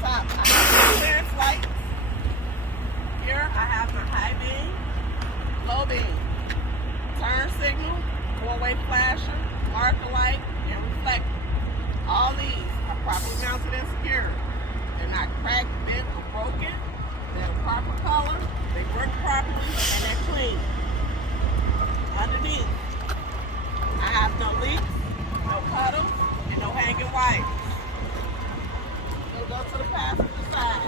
top, I have my clearance lights. Here I have my high beam, low beam, turn signal, four-way flasher, marker light, and reflector. All these are properly mounted and secured. They're not cracked, bent, or broken. They're proper color, they work properly, and they're clean. Underneath, I have no leaks, no puddles, and no hanging wires. We'll go to the passenger side.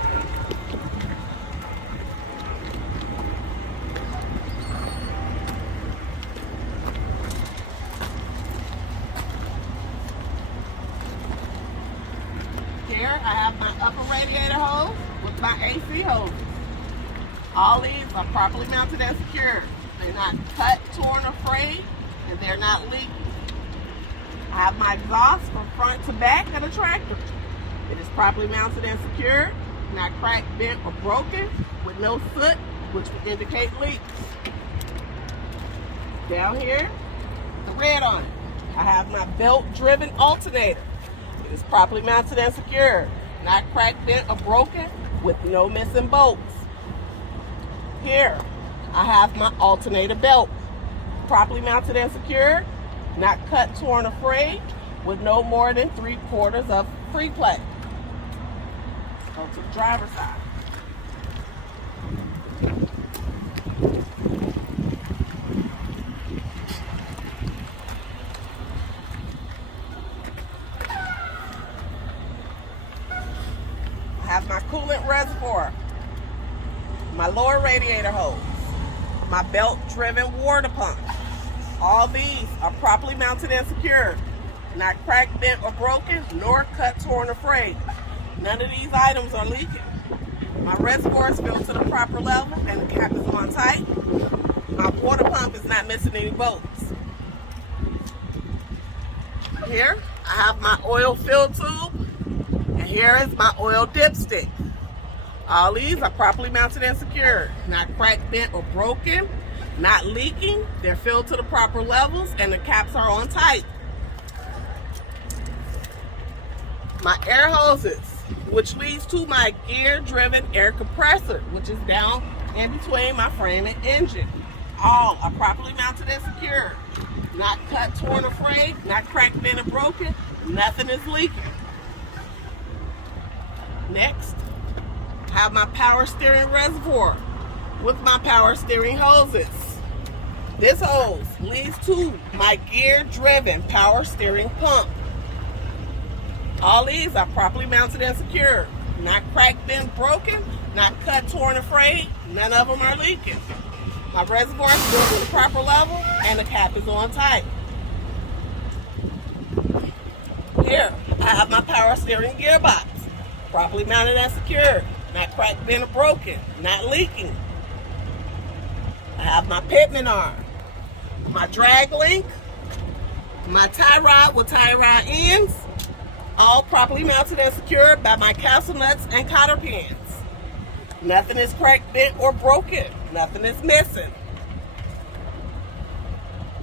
Here I have my upper radiator hose with my AC hoses. All these are properly mounted and secured. They're not cut, torn, or frayed, and they're not leaking. I have my exhaust from front to back of the tractor. It is properly mounted and secured, not cracked, bent, or broken, with no soot, which would indicate leaks. Down here, the red on it, I have my belt-driven alternator. It is properly mounted and secured, not cracked, bent, or broken, with no missing bolts. Here, I have my alternator belt, properly mounted and secured, not cut, torn, or frayed, with no more than 3/4 of free play. Go to the driver's side. I have my coolant reservoir, my lower radiator hose, my belt-driven water pump. All these are properly mounted and secured, not cracked, bent, or broken, nor cut, torn, or frayed. None of these items are leaking. My reservoir is filled to the proper level and the cap is on tight. My water pump is not missing any bolts. Here, I have my oil fill tube, and here is my oil dipstick. All these are properly mounted and secured, not cracked, bent, or broken, not leaking. They're filled to the proper levels and the caps are on tight. My air hoses, which leads to my gear-driven air compressor, which is down in between my frame and engine. All are properly mounted and secured, not cut, torn, or frayed, not cracked, bent, or broken. Nothing is leaking. Next, I have my power steering reservoir with my power steering hoses. This hose leads to my gear-driven power steering pump. All these are properly mounted and secured, not cracked, bent, broken, not cut, torn, or frayed. None of them are leaking. My reservoir is filled to the proper level and the cap is on tight. Here, I have my power steering gearbox, properly mounted and secured, not cracked, bent, or broken, not leaking. I have my pitman arm, my drag link, my tie rod with tie rod ends, all properly mounted and secured by my castle nuts and cotter pins. Nothing is cracked, bent, or broken. Nothing is missing.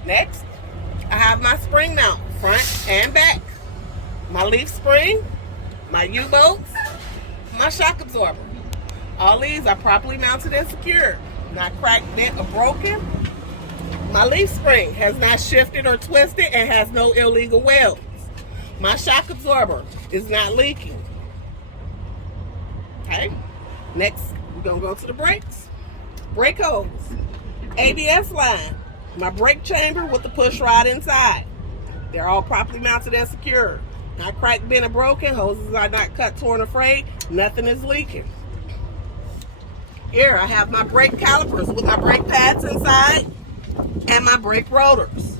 Next, I have my spring mount, front and back. My leaf spring, my U-bolts, my shock absorber. All these are properly mounted and secured, not cracked, bent, or broken. My leaf spring has not shifted or twisted and has no illegal welds. My shock absorber is not leaking. Okay, next we're gonna go to the brakes. Brake hose, ABS line, my brake chamber with the push rod inside. They're all properly mounted and secured. Not cracked, bent, or broken. Hoses are not cut, torn, or frayed. Nothing is leaking. Here I have my brake calipers with my brake pads inside and my brake rotors.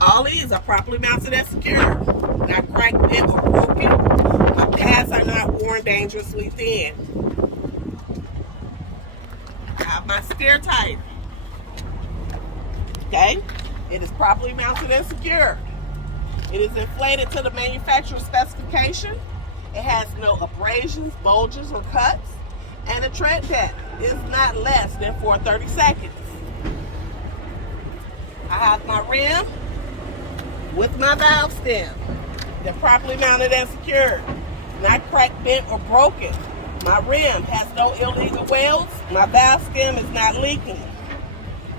All these are properly mounted and secured, not cracked, bent, or broken. My pads are not worn dangerously thin. I have my steer tire. Okay, it is properly mounted and secured. It is inflated to the manufacturer's specification. It has no abrasions, bulges, or cuts, and the tread depth is not less than 430 seconds. I have my rim with my valve stem. They're properly mounted and secured, not cracked, bent, or broken. My rim has no illegal welds. My valve stem is not leaking.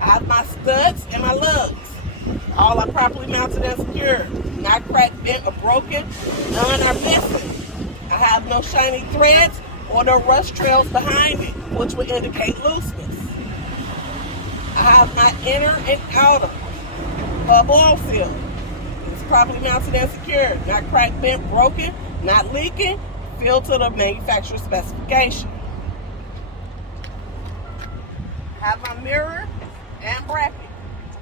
I have my studs and my lugs. All are properly mounted and secured. Not cracked, bent, or broken. None are missing. I have no shiny threads or no rust trails behind it, which would indicate looseness. I have my inner and outer hub oil seal. It's properly mounted and secured. Not cracked, bent, broken, not leaking. Filled to the manufacturer specification. I have my mirror and bracket.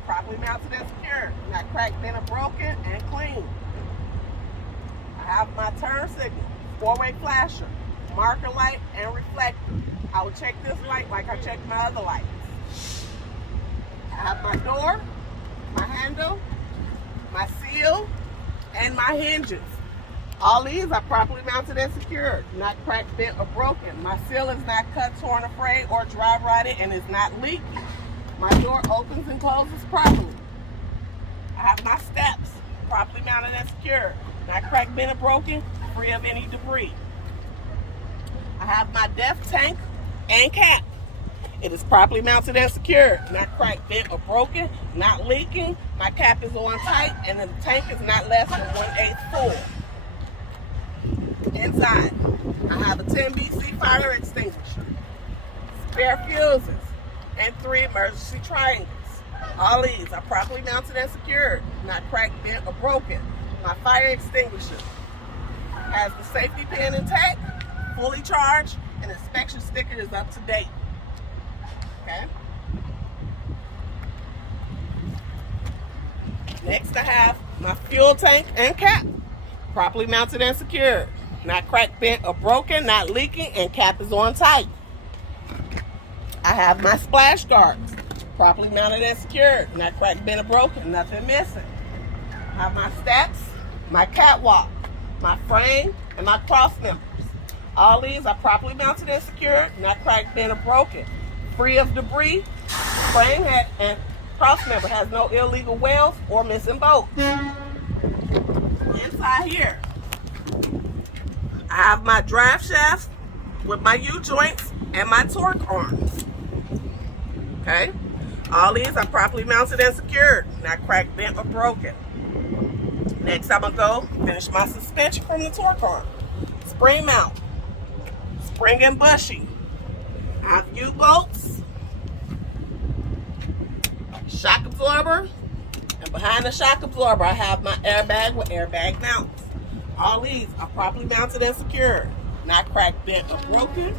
Properly mounted and secured. Not cracked, bent, or broken, and clean. I have my turn signal, four-way flasher, marker light, and reflector. I will check this light like I check my other lights. I have my door, my handle, my seal, and my hinges. All these are properly mounted and secured, not cracked, bent, or broken. My seal is not cut, torn, or frayed, or dry rotted, and is not leaky. My door opens and closes properly. I have my steps, properly mounted and secured, not cracked, bent, or broken, free of any debris. I have my depth tank and cap. It is properly mounted and secured, not cracked, bent, or broken, not leaking. My cap is on tight, and the tank is not less than 1/8 full. Inside, I have a 10 BC fire extinguisher, spare fuses, and 3 emergency triangles. All these are properly mounted and secured, not cracked, bent, or broken. My fire extinguisher has the safety pin intact, fully charged, and inspection sticker is up to date. Okay. Next, I have my fuel tank and cap, properly mounted and secured, not cracked, bent, or broken, not leaking, and cap is on tight. I have my splash guards, properly mounted and secured, not cracked, bent, or broken, nothing missing. I have my steps, my catwalk, my frame, and my cross members. All these are properly mounted and secured, not cracked, bent, or broken, free of debris. Frame and cross member has no illegal welds or missing bolts. Inside here, I have my drive shaft with my U-joints and my torque arms. Okay? All these are properly mounted and secured, not cracked, bent, or broken. Next, I'm gonna go finish my suspension from the torque arm. Spring mount, spring and bushing. I have U-bolts, shock absorber, and behind the shock absorber, I have my airbag with airbag mounts. All these are properly mounted and secured, not cracked, bent, or broken.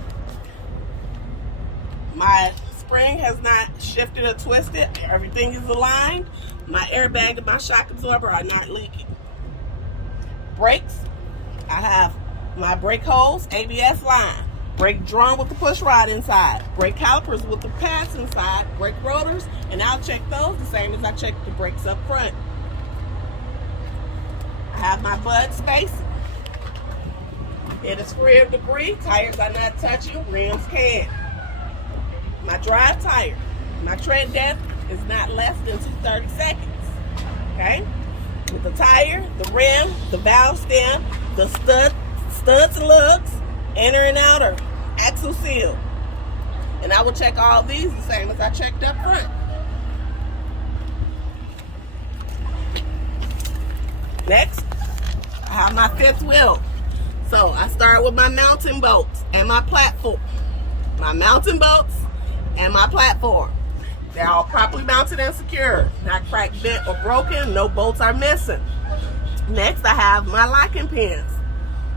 My spring has not shifted or twisted. Everything is aligned. My airbag and my shock absorber are not leaking. Brakes, I have my brake hose, ABS line, brake drum with the push rod inside, brake calipers with the pads inside, brake rotors, and I'll check those the same as I check the brakes up front. I have my bud spacing. It is free of debris. Tires are not touching. Rims can. My drive tire. My tread depth is not less than 230 seconds. Okay? With the tire, the rim, the valve stem, the studs and lugs, inner and outer, axle seal. And I will check all these the same as I checked up front. Next, I have my fifth wheel. So I start with my mountain bolts and my platform. My mountain bolts and my platform. They're all properly mounted and secured. Not cracked, bent, or broken. No bolts are missing. Next, I have my locking pins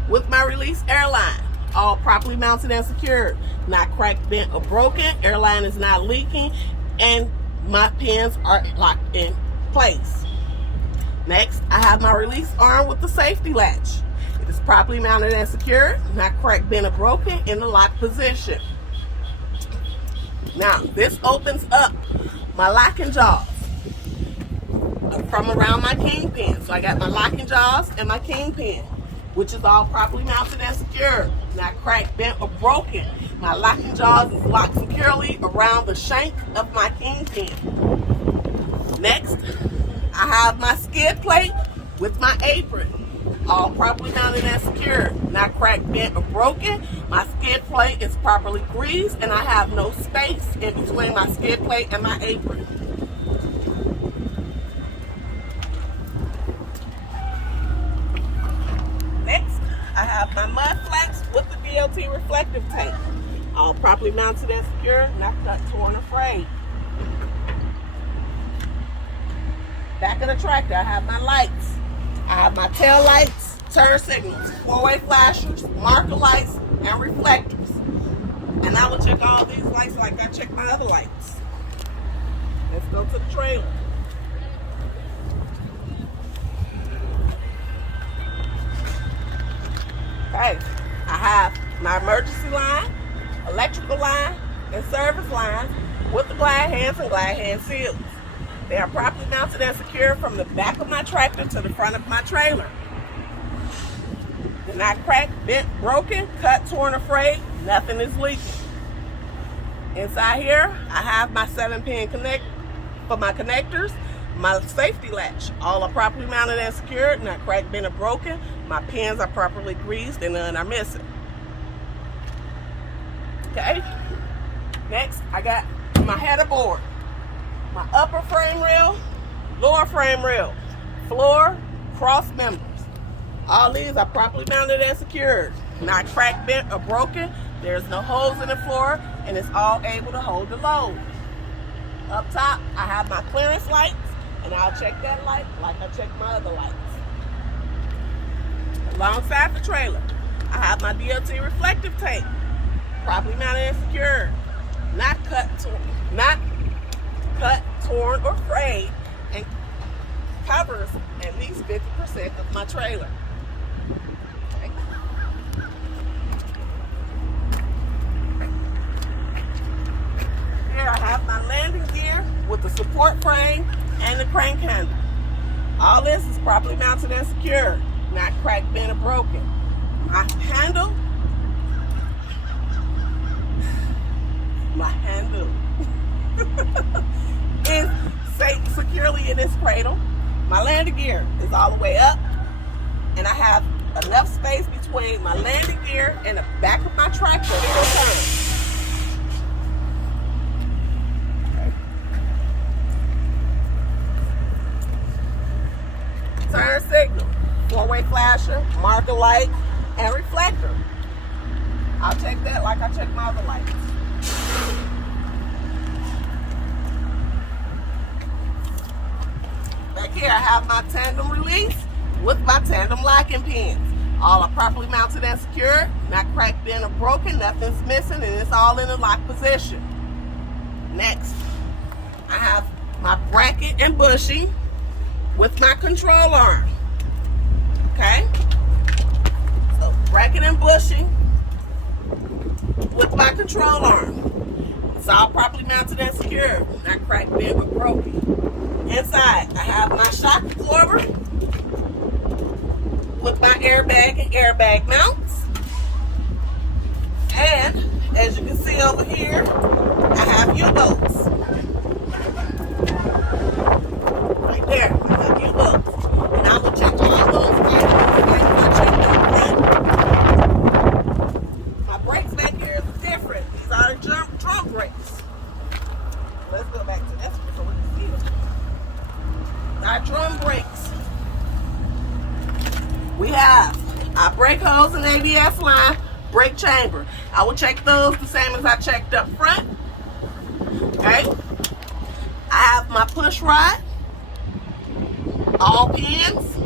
with my release airline. All properly mounted and secured. Not cracked, bent, or broken. Airline is not leaking. And my pins are locked in place. Next, I have my release arm with the safety latch. It is properly mounted and secured. Not cracked, bent, or broken in the lock position. Now, this opens up my locking jaws from around my kingpin. So I got my locking jaws and my kingpin, which is all properly mounted and secured, not cracked, bent, or broken. My locking jaws is locked securely around the shank of my kingpin. Next, I have my skid plate with my apron. all properly mounted and secured, not cracked, bent, or broken. My skid plate is properly greased, and I have no space in between my skid plate and my apron. Next, I have my mud flaps with the DOT reflective tape, all properly mounted and secured, not cut, torn, or frayed. Back of the tractor, I have my lights. I have my tail lights, turn signals, four-way flashers, marker lights, and reflectors. And I will check all these lights like I check my other lights. Let's go to the trailer. Okay, I have my emergency line, electrical line, and service lines with the glide hands and glide hand seals. They are properly mounted and secured from the back of my tractor to the front of my trailer. They're not cracked, bent, broken, cut, torn, or frayed. Nothing is leaking. Inside here, I have my 7-pin connect for my connectors, my safety latch. All are properly mounted and secured, not cracked, bent, or broken. My pins are properly greased and none are missing. Okay. Next, I got my header board. My upper frame rail, lower frame rail, floor, cross members. All these are properly mounted and secured, not cracked, bent, or broken. There's no holes in the floor, and it's all able to hold the load. Up top, I have my clearance lights, and I'll check that light like I check my other lights. Alongside the trailer, I have my DOT reflective tape, properly mounted and secured, not cut, torn, or frayed, and covers at least 50% of my trailer. Okay. Here I have my landing gear with the support frame and the crank handle. All this is properly mounted and secured, not cracked, bent, or broken. My handle is safe securely in its cradle. My landing gear is all the way up, and I have enough space between my landing gear and the back of my tractor to turn. Turn signal, four-way flasher, marker light, and reflector. I'll check that like I check my other lights. Back here I have my tandem release with my tandem locking pins. All are properly mounted and secured, not cracked, bent, or broken, nothing's missing, and it's all in a lock position. Next, I have my bracket and bushing with my control arm. Okay? So bracket and bushing with my control arm. It's all properly mounted and secured, not cracked, bent, or broken. Inside, I have my shock absorber with my airbag and airbag mounts. And as you can see over here, I have U-bolts. Right there, I have U-bolts. And I will check all those things. My brakes back here is different. These are drum brakes. Let's go back to this one so we can see them. Our drum brakes. We have our brake hose and ABS line, brake chamber. I will check those the same as I checked up front. Okay. I have my push rod, all pins,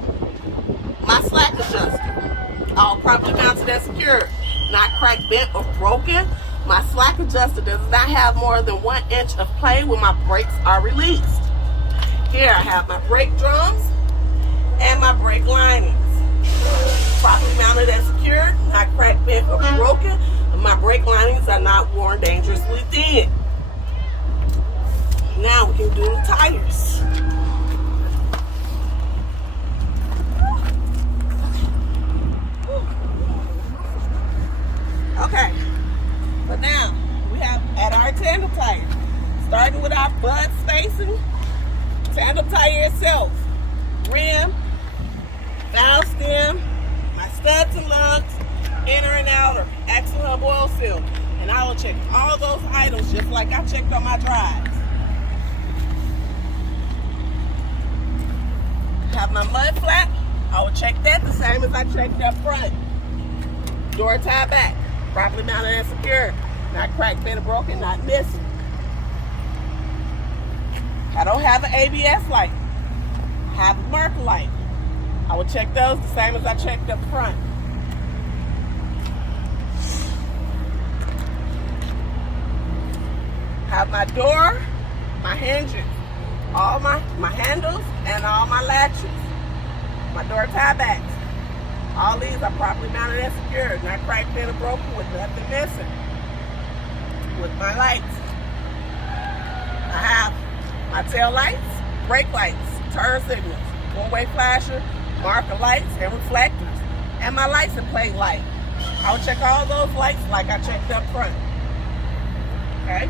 my slack adjuster, all properly mounted and secured, not cracked, bent, or broken. My slack adjuster does not have more than 1 inch of play when my brakes are released. Here I have my brake drums and my brake linings. Properly mounted and secured, not cracked, bent, or broken. My brake linings are not worn dangerously thin. Now we can do the tires. Okay, but now we have at our tandem tire, starting with our bud spacing, tandem tire itself, rim, valve stem, nuts and lugs, inner and outer, axle hub oil seal. And I will check all those items just like I checked on my drives. Have my mud flap. I will check that the same as I checked up front. Door tie back, properly mounted and secured. Not cracked, bent, or broken, not missing. I don't have an ABS light. I have a marker light. I will check those the same as I checked up front. Have my door, my hinges, all my handles, and all my latches. My door tie backs. All these are properly mounted and secured, not cracked, bent, or broken, with nothing missing. With my lights, I have my tail lights, brake lights, turn signals, one-way flasher, marker lights, and reflectors, and my license plate light. I will check all those lights like I checked up front. Okay?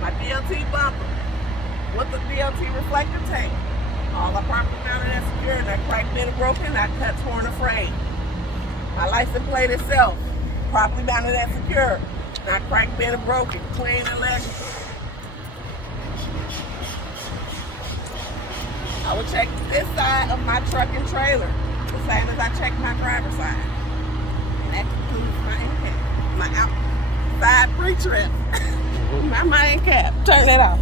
My DLT bumper with the DLT reflector tank. All are properly mounted and secured, not cracked, bent, or broken, not cut, torn, or frayed. My license plate itself, properly mounted and secured, not cracked, bent, or broken, clean and legible. I will check this side of my truck and trailer, the same as I checked my driver's side. And that concludes my end cap, my outside pre-trip. My end cap. Turn that off.